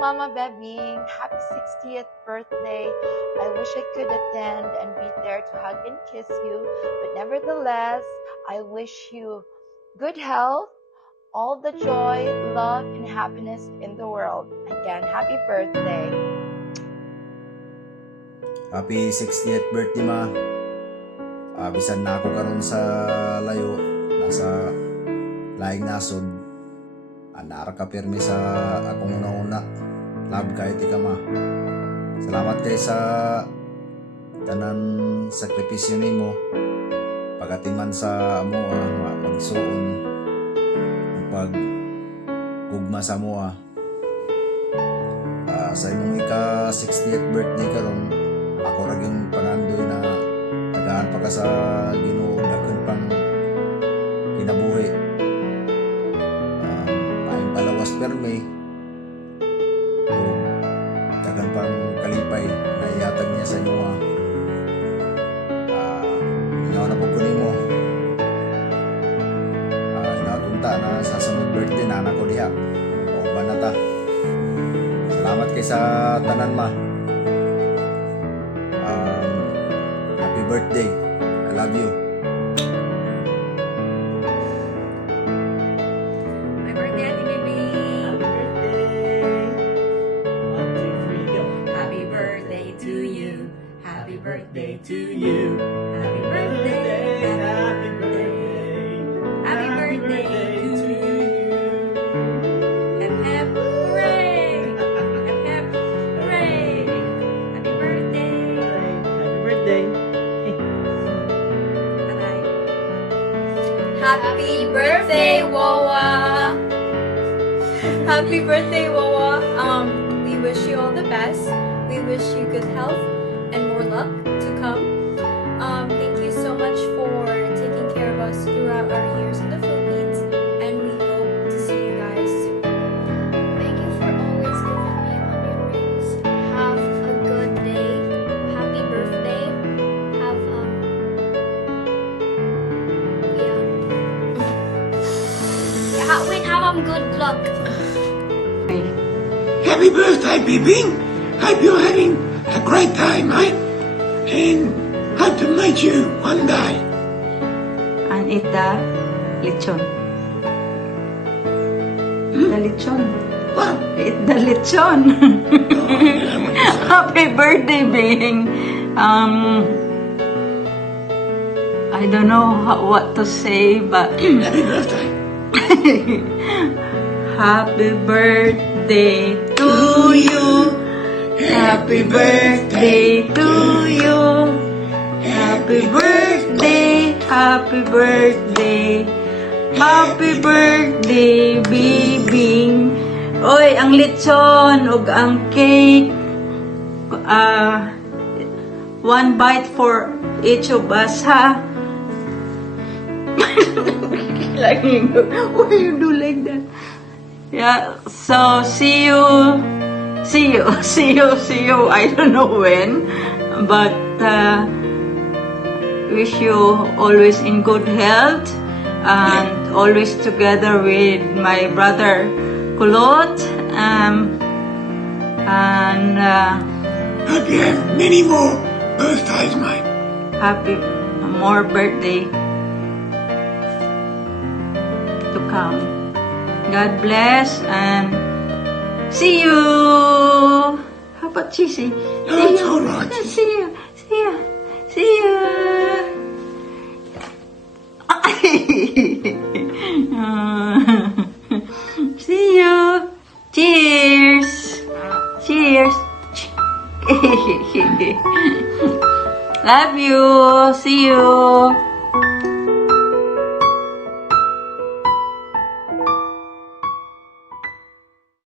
Mama Bebing. Happy 60th birthday. I wish I could attend and be there to hug and kiss you, but nevertheless, I wish you good health, all the joy, love, and happiness in the world. Again, happy birthday. Happy 60th birthday, ma. Bisan na ako karon sa layo, nasa laing nasod. Anara ka pirmi sa akong una-una. Love kahit ka, ma. Salamat kay sa tanan sakripisyo nimo. Pagatiman sa amo magsuon pag ugma sa amo sa imong ika 60th birthday karon, ako ra gyud pangandoy na tagaan pa ka sa Ginoo daghan pang kinabuhi. Paing palawas permi o daghan pang kalipay na ihatag niya sa imo. Inaw na po ko nimo. Inatunta na sa sunod birthday na anak ko diha. O banata. Salamat kay sa tanan, ma. Happy birthday. I love you. My birthday, Ate Baby. Happy birthday. 1, 2, 3, go. Happy birthday to you. Happy birthday To you. Happy birthday. Happy birthday. Happy birthday to you. Hip hip hooray! Hip hip hooray! Happy birthday. Happy birthday. Bye. Happy birthday, Wawa! Happy birthday, Wawa! We wish you all the best. We wish you good health and more luck to come. Thank you so much for taking care of us throughout our years in the Philippines, and we hope to see you guys soon. Thank you for always giving me onion rings. Have a good day. Happy birthday. Have have good luck. Happy birthday, bebing. Hope you're having a great day, mate. And hope to meet you one day. And eat the lechon. The lechon. What? Eat the lechon. Happy birthday, Bing. I don't know what to say, but Happy birthday. happy birthday to you. Happy birthday to you. Happy birthday, happy birthday. Happy birthday, bebing. Oy, ang lechon ug ang cake. One bite for each of us, ha? Like, why you do like that? Yeah, so see you. I don't know when, but wish you always in good health and always together with my brother Kulot. Hope you have many more birthdays, mate. Happy more birthday to come. God bless and see you. How about Chisi? No, it's all right. See you. See you. Cheers. Love you. See you.